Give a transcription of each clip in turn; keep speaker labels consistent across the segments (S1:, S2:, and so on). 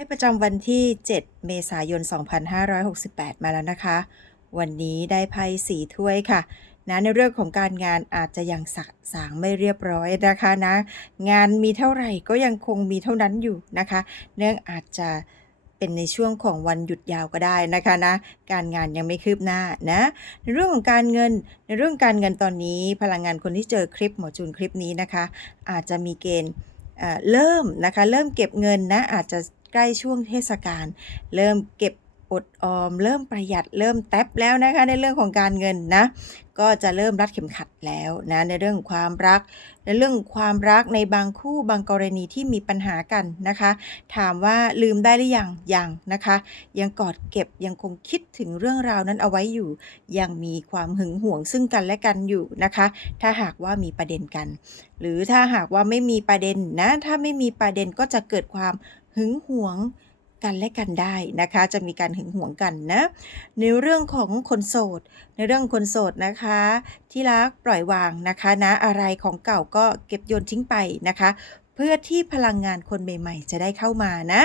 S1: ให้ประจำวันที่ 7 เมษายน 2568 มาแล้วนะคะ วันนี้ได้ไพ่สีถ้วยค่ะนะในเรื่องของการงานอาจจะยังสะสางไม่เรียบร้อยนะคะนะ งานมีเท่าไหร่ก็ยังคงมีเท่านั้นอยู่นะคะ เนื่องอาจจะเป็นในช่วงของวันหยุดยาวก็ได้นะคะนะ การงานยังไม่คืบหน้านะ ในเรื่องของการเงิน ในเรื่องการเงินตอนนี้พลังงานคนที่เจอคลิปหมอจูนคลิปนี้นะคะ อาจจะมีเกณฑ์เอ่อเริ่มนะคะ เริ่มเก็บเงินนะอาจจะ ใกล้ช่วงเทศกาลเริ่มเก็บอดออม เริ่มประหยัดเริ่มแท็บแล้วนะคะในเรื่องของการเงินนะ ก็จะเริ่มรัดเข็มขัดแล้วนะในเรื่องของความรัก ในเรื่องความรักในบางคู่บางกรณีที่มีปัญหากันนะคะ ถามว่าลืมได้หรือยังยังนะคะ ยังกอดเก็บยังคงคิดถึงเรื่องราวนั้นเอาไว้อยู่ ยังมีความหึงหวงซึ่งกันและกันอยู่นะคะ ถ้าหากว่ามีประเด็นกัน หรือถ้าหากว่าไม่มีประเด็นนะถ้าไม่มีประเด็นก็จะเกิดความ หึงหวงกันและกันได้นะคะ จะมีการหึงหวงกันนะ ในเรื่องของคนโสด ในเรื่องคนโสดนะคะ ที่รักปล่อยวางนะคะนะอะไรของเก่าก็เก็บโยนทิ้งไปนะคะ เพื่อที่พลังงานคนใหม่ ๆ จะได้เข้ามานะ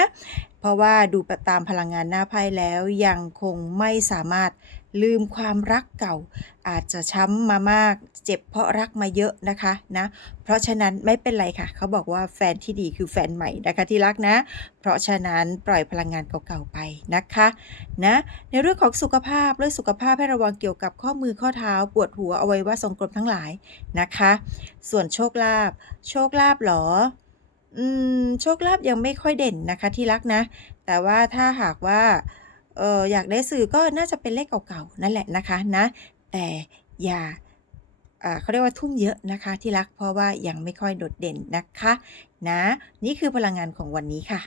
S1: เพราะว่าดูตามพลังงานหน้าไพ่แล้วยังคงไม่สามารถ ลืมความรักเก่า อาจจะช้ำมามาก เจ็บเพราะรักมาเยอะนะคะนะเพราะฉะนั้นไม่เป็นไรค่ะ เขาบอกว่าแฟนที่ดีคือแฟนใหม่นะคะที่รักนะ เพราะฉะนั้นปล่อยพลังงานเก่าๆไปนะคะนะในเรื่องของสุขภาพเรื่องสุขภาพให้ระวังเกี่ยวกับข้อมือข้อเท้า ปวดหัวอวัยวะทรงกลมทั้งหลายนะคะ ส่วนโชคลาภโชคลาภหรออืมโชคลาภยังไม่ค่อยเด่นนะคะที่รักนะ แต่ว่าถ้าหากว่า เอออยากได้สื่อก็น่าจะเป็นเลขเก่าๆนั่นแหละนะคะนะแต่อย่าอ่าเขาเรียกว่าทุ่มเยอะนะคะที่รักเพราะว่ายังไม่ค่อยโดดเด่นนะคะนะนี่คือพลังงานของวันนี้ค่ะ